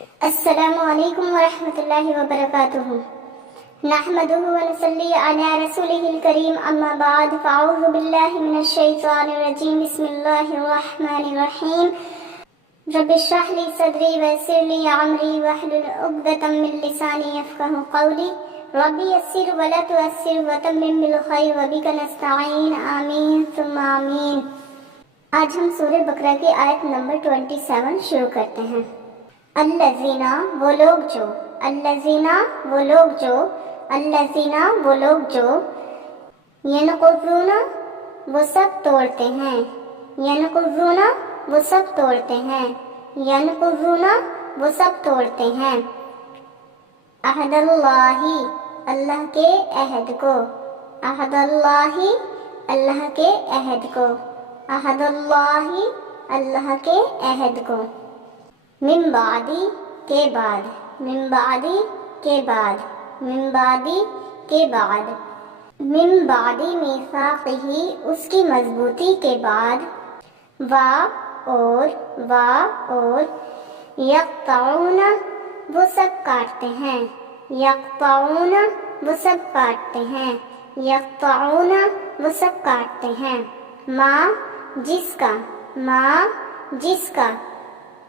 السلام علیکم ورحمۃ اللہ وبرکاتہ۔ نحمدہ ونصلی علی رسولہ الکریم، اما بعد فاعوذ باللہ من الشیطان الرجیم، بسم اللہ الرحمن الرحیم۔ رب اشرح لی صدری ویسر لی امری واحلل عقدۃ من لسانی یفقہوا قولی، رب یسر ولا تعسر وتمم بالخیر وبک نستعین، آمین ثم آمین۔ آج ہم سورہ بقرہ کی آیت نمبر 27 شروع کرتے ہیں۔ الذین وہ لوگ جو، الذین وہ لوگ جو، الذین وہ لوگ جو، ینقضون وہ سب توڑتے ہیں، ینقضون وہ سب توڑتے ہیں، ینقضون وہ سب توڑتے ہیں، عہد اللہ اللہ کے عہد کو، عہد اللہ اللہ کے عہد کو، عہد اللہ اللہ کے عہد کو، من بعدی کے بعد، من بعدی کے بعد، من بعدی کے بعد، من بعدی میثاقہ اس کی مضبوطی کے بعد، اور یقطعون وہ سب کاٹتے ہیں، یقطعون وہ سب کاٹتے ہیں، یقطعون وہ سب کاٹتے ہیں، ما جس کا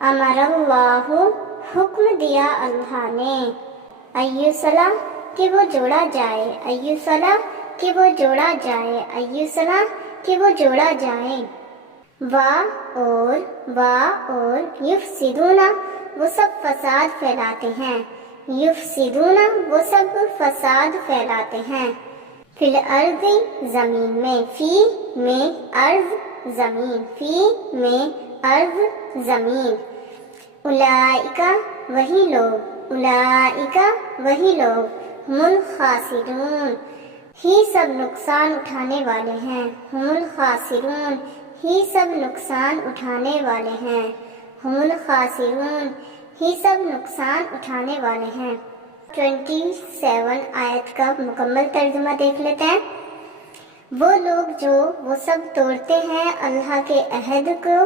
امر اللہ حکم دیا اللہ نے، ایوصلا کہ وہ جوڑا جائے، ایوصلا کہ وہ جوڑا جائے، ایوصلا کہ وہ جوڑا جائے، اور یفسدون وہ سب فساد پھیلاتے ہیں، یفسدون وہ سب فساد پھیلاتے ہیں، فی الارض زمین میں، فی میں ارض زمین، فی میں ارض زمین، اولئک وہی لوگ، اولئک وہی لوگ، هم الخاسرون ہی سب نقصان اٹھانے والے ہیں، هم الخاسرون ہی سب نقصان اٹھانے والے ہیں، هم الخاسرون ہی سب نقصان اٹھانے والے ہیں۔ 27 آیت کا مکمل ترجمہ دیکھ لیتے ہیں۔ وہ لوگ جو وہ سب توڑتے ہیں اللہ کے عہد کو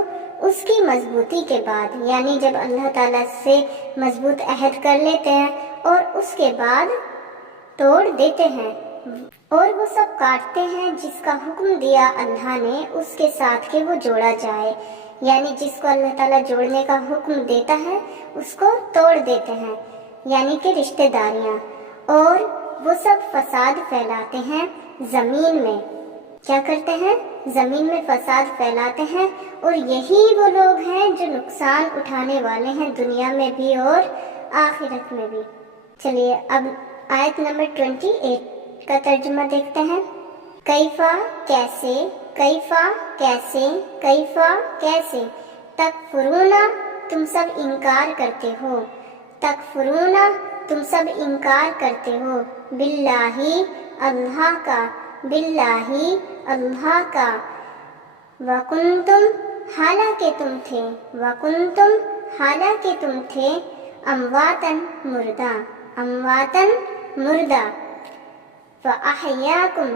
اس کی مضبوطی کے بعد، یعنی جب اللہ تعالیٰ سے مضبوط عہد کر لیتے ہیں اور اس کے بعد توڑ دیتے ہیں، اور وہ سب کاٹتے ہیں جس کا حکم دیا اللہ نے اس کے ساتھ کہ وہ جوڑا جائے، یعنی جس کو اللہ تعالیٰ جوڑنے کا حکم دیتا ہے اس کو توڑ دیتے ہیں، یعنی کہ رشتہ داریاں، اور وہ سب فساد پھیلاتے ہیں زمین میں، کیا کرتے ہیں؟ زمین میں فساد پھیلاتے ہیں، اور یہی وہ لوگ ہیں جو نقصان اٹھانے والے ہیں دنیا میں بھی اور آخرت میں بھی۔ چلیے اب آیت نمبر 28 کا ترجمہ دیکھتے ہیں۔ کیفا کیسے، کیفا کیسے، کیفا کیسے، تکفرون تم سب انکار کرتے ہو، تکفرون تم سب انکار کرتے ہو، باللہ اللہ کا، باللہ اللہ کا، وکنتم حالانکہ تم تھے، وکنتم حالانکہ تم تھے، امواتن مردہ، امواتن مردہ، فاحیاکم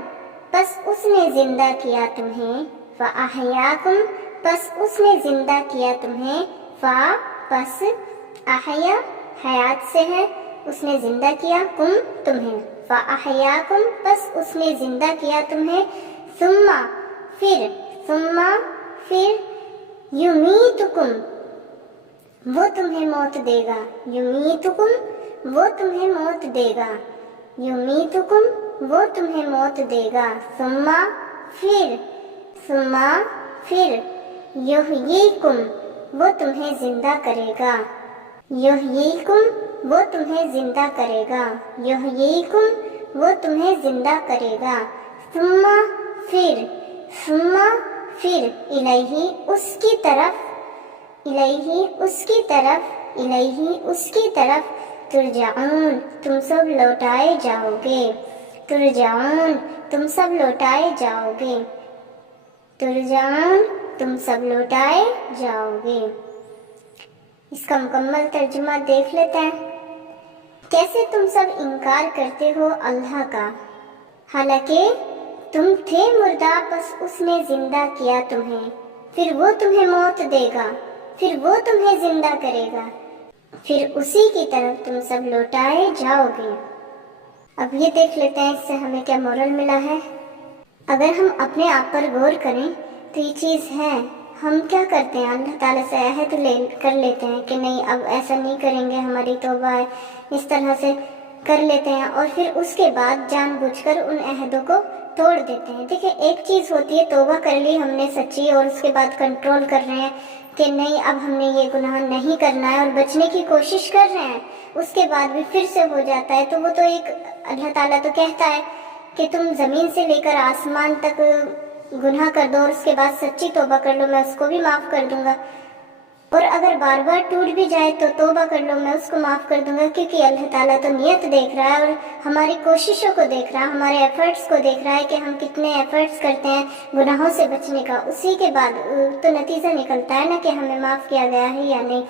پس اس نے زندہ کیا تمہیں، فاحیاکم پس اس نے زندہ کیا تمہیں، پس احیا حیات سے ہے، اس نے زندہ کیا کم تمہیں، فاحیاکم پس اس نے زندہ کیا تمہیں، ثم پھر یمیتکم وہ تمہیں موت دے گا، یمیتکم وہ تمہیں موت دے گا، یمیتکم وہ تمہیں موت دے گا، ثم پھر یحییکم وہ تمہیں زندہ کرے گا، یحییکم وہ تمہیں زندہ کرے گا، یحییکم وہ تمہیں زندہ کرے گا، ثم پھر الیہ اس کی طرف، الیہ اس کی طرف، الیہ اس کی طرف ترجعون تم سب لوٹائے جاؤ گے، ترجعون تم سب لوٹائے جاؤ گے، ترجعون تم سب لوٹائے جاؤ گے۔ اس کا مکمل ترجمہ دیکھ لیتے ہیں۔ کیسے تم سب انکار کرتے ہو اللہ کا، حالانکہ تم تھے مردہ پس اس نے زندہ کیا تمہیں، پھر وہ تمہیں موت دے گا، پھر وہ تمہیں زندہ کرے گا، پھر اسی کی طرف تم سب لوٹائے جاؤ گے۔ اب یہ دیکھ لیتے ہیں اس سے ہمیں کیا مورل ملا ہے۔ اگر ہم اپنے آپ پر غور کریں تو یہ چیز ہے، ہم کیا کرتے ہیں، اللہ تعالیٰ سے عہد کر لیتے ہیں کہ نہیں اب ایسا نہیں کریں گے، ہماری توبہ ہے، اس طرح سے کر لیتے ہیں، اور پھر اس کے بعد جان بوجھ کر ان عہدوں کو توڑ دیتے ہیں۔ دیکھیں ایک چیز ہوتی ہے توبہ کر لی ہم نے سچی، اور اس کے بعد کنٹرول کر رہے ہیں کہ نہیں اب ہم نے یہ گناہ نہیں کرنا ہے اور بچنے کی کوشش کر رہے ہیں، اس کے بعد بھی پھر سے ہو جاتا ہے، تو وہ تو ایک اللہ تعالیٰ تو کہتا ہے کہ تم زمین سے لے کر آسمان تک گناہ کر دو اور اس کے بعد سچی توبہ کر لو، میں اس کو بھی معاف کر دوں گا، اور اگر بار بار ٹوٹ بھی جائے تو توبہ کر لو، میں اس کو معاف کر دوں گا، کیونکہ اللہ تعالیٰ تو نیت دیکھ رہا ہے اور ہماری کوششوں کو دیکھ رہا ہے، ہمارے ایفرٹس کو دیکھ رہا ہے کہ ہم کتنے ایفرٹس کرتے ہیں گناہوں سے بچنے کا، اسی کے بعد تو نتیجہ نکلتا ہے نا کہ ہمیں معاف کیا گیا ہے یا نہیں۔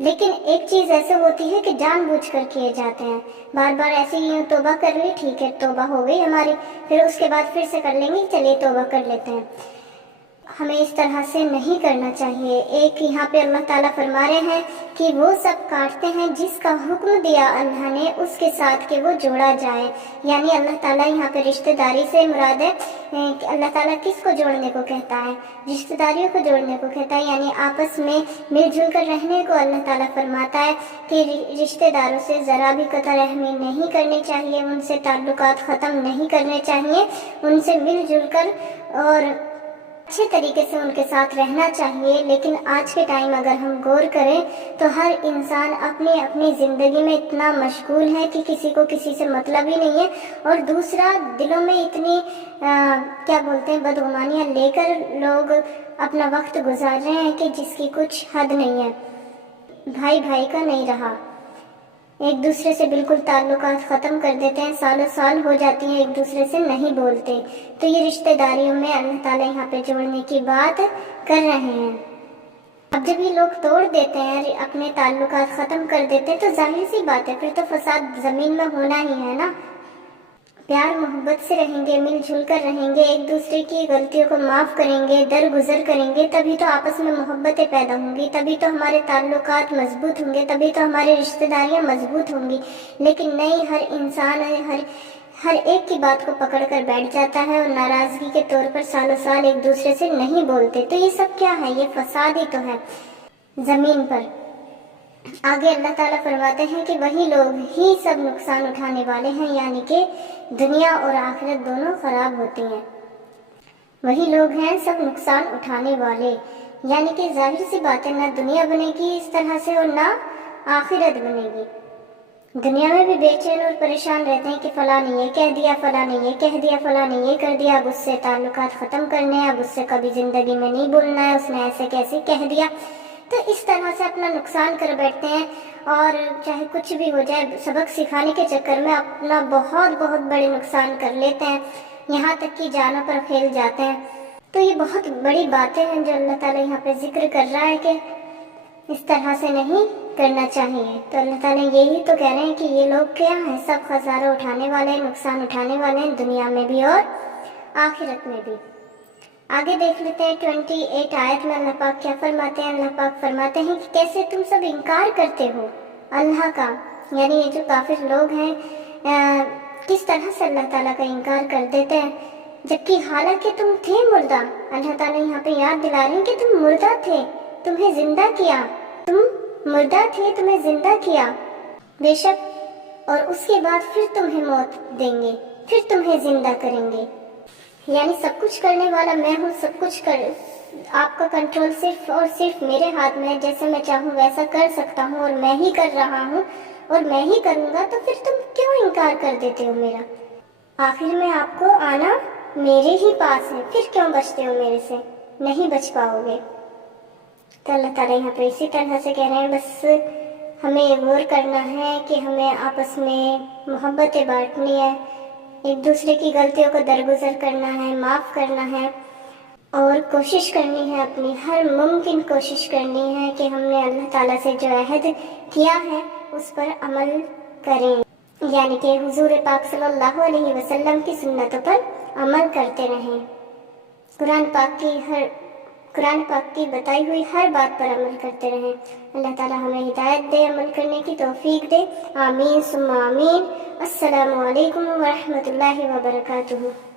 لیکن ایک چیز ایسے ہوتی ہے کہ جان بوجھ کر کیے جاتے ہیں، بار بار ایسے ہی توبہ کر لی، ٹھیک ہے توبہ ہو گئی ہماری، پھر اس کے بعد پھر سے کر لیں گے، چلیے توبہ کر لیتے ہیں۔ ہمیں اس طرح سے نہیں کرنا چاہیے۔ ایک یہاں پہ اللہ تعالیٰ فرما رہے ہیں کہ وہ سب کاٹتے ہیں جس کا حکم دیا اللہ نے اس کے ساتھ کہ وہ جوڑا جائے، یعنی اللہ تعالیٰ یہاں پہ رشتہ داری سے مراد ہے کہ اللہ تعالیٰ کس کو جوڑنے کو کہتا ہے، رشتہ داریوں کو جوڑنے کو کہتا ہے، یعنی آپس میں مل جل کر رہنے کو اللہ تعالیٰ فرماتا ہے کہ رشتہ داروں سے ذرا بھی قطع رحمی نہیں کرنی چاہیے، ان سے تعلقات ختم نہیں کرنے چاہیے، ان سے مل جل کر اور اچھے طریقے سے ان کے ساتھ رہنا چاہیے۔ لیکن آج کے ٹائم اگر ہم غور کریں تو ہر انسان اپنی اپنی زندگی میں اتنا مشغول ہے کہ کسی کو کسی سے مطلب ہی نہیں ہے، اور دوسرا دلوں میں اتنی کیا بولتے ہیں بدگمانیاں لے کر لوگ اپنا وقت گزار رہے ہیں کہ جس کی کچھ حد نہیں ہے، بھائی بھائی کا نہیں رہا، ایک دوسرے سے بالکل تعلقات ختم کر دیتے ہیں، سالوں سال ہو جاتی ہیں ایک دوسرے سے نہیں بولتے، تو یہ رشتہ داریوں میں اللہ تعالیٰ یہاں پہ جوڑنے کی بات کر رہے ہیں۔ اب جب یہ لوگ توڑ دیتے ہیں، اپنے تعلقات ختم کر دیتے ہیں، تو ظاہر سی بات ہے پھر تو فساد زمین میں ہونا ہی ہے نا۔ پیار محبت سے رہیں گے، مل جل کر رہیں گے، ایک دوسرے کی غلطیوں کو معاف کریں گے، درگزر کریں گے، تبھی تو آپس میں محبتیں پیدا ہوں گی، تبھی تو ہمارے تعلقات مضبوط ہوں گے، تبھی تو ہماری رشتہ داریاں مضبوط ہوں گی۔ لیکن نہیں، ہر انسان ہر ایک کی بات کو پکڑ کر بیٹھ جاتا ہے اور ناراضگی کے طور پر سالوں سال ایک دوسرے سے نہیں بولتے، تو یہ سب کیا ہے، یہ فساد ہی تو ہے زمین پر۔ آگے اللہ تعالیٰ فرماتے ہیں کہ وہی لوگ ہی سب نقصان اٹھانے والے ہیں، یعنی کہ دنیا اور آخرت دونوں خراب ہوتی ہیں، وہی لوگ ہیں سب نقصان اٹھانے والے، یعنی کہ ظاہر سی بات ہے نہ دنیا بنے گی اس طرح سے اور نہ آخرت بنے گی۔ دنیا میں بھی بے چین اور پریشان رہتے ہیں کہ فلاں نے یہ کہہ دیا، فلاں نے یہ کہہ دیا، فلاں نے یہ کر دیا، اب اس سے تعلقات ختم کرنے ہیں، اب اس سے کبھی زندگی میں نہیں بولنا ہے، اس نے ایسے کیسے کہہ دیا، تو اس طرح سے اپنا نقصان کر بیٹھتے ہیں، اور چاہے کچھ بھی ہو جائے سبق سکھانے کے چکر میں اپنا بہت بہت بڑے نقصان کر لیتے ہیں، یہاں تک کہ جانوں پر کھیل جاتے ہیں۔ تو یہ بہت بڑی باتیں ہیں جو اللہ تعالیٰ یہاں پہ ذکر کر رہا ہے کہ اس طرح سے نہیں کرنا چاہیے۔ تو اللہ تعالیٰ یہی تو کہہ رہے ہیں کہ یہ لوگ کیا ہیں، سب خسارہ اٹھانے والے ہیں، نقصان اٹھانے والے ہیں، دنیا میں بھی اور آخرت میں بھی۔ آگے دیکھ لیتے ہیں 28 آیت میں اللہ پاک کیا فرماتے ہیں۔ اللہ پاک فرماتے ہیں کہ کیسے تم سب انکار کرتے ہو اللہ کا، یعنی یہ جو کافر لوگ ہیں کس طرح سے اللہ تعالیٰ کا انکار کر دیتے ہیں، جبکہ حالانکہ تم تھے مردہ۔ اللہ تعالیٰ یہاں پہ یاد دلا رہے ہیں کہ تم مردہ تھے، تمہیں زندہ کیا، تم مردہ تھے، تمہیں زندہ کیا بے شک، اور اس کے بعد پھر تمہیں موت دیں گے، پھر تمہیں زندہ کریں گے، یعنی سب کچھ کرنے والا میں ہوں، سب کچھ آپ کا کنٹرول صرف اور صرف میرے ہاتھ میں ہے، جیسے میں چاہوں ویسا کر سکتا ہوں، اور میں ہی کر رہا ہوں اور میں ہی کروں گا، تو پھر تم کیوں انکار کر دیتے ہو میرا؟ آخر میں آپ کو آنا میرے ہی پاس ہے، پھر کیوں بچتے ہو میرے سے؟ نہیں بچ پاؤ گے۔ تو اللہ تعالیٰ یہاں پہ اسی طرح سے کہہ رہے ہیں بس ہمیں غور کرنا ہے کہ ہمیں آپس میں محبتیں بانٹنی ہے، ایک دوسرے کی غلطیوں کو درگزر کرنا ہے، معاف کرنا ہے، اور کوشش کرنی ہے، اپنی ہر ممکن کوشش کرنی ہے کہ ہم نے اللہ تعالیٰ سے جو عہد کیا ہے اس پر عمل کریں، یعنی کہ حضور پاک صلی اللہ علیہ وسلم کی سنتوں پر عمل کرتے رہیں، قرآن پاک کی بتائی ہوئی ہر بات پر عمل کرتے رہیں۔ اللہ تعالی ہمیں ہدایت دے، عمل کرنے کی توفیق دے، آمین ثم آمین۔ السلام علیکم ورحمۃ اللہ وبرکاتہ۔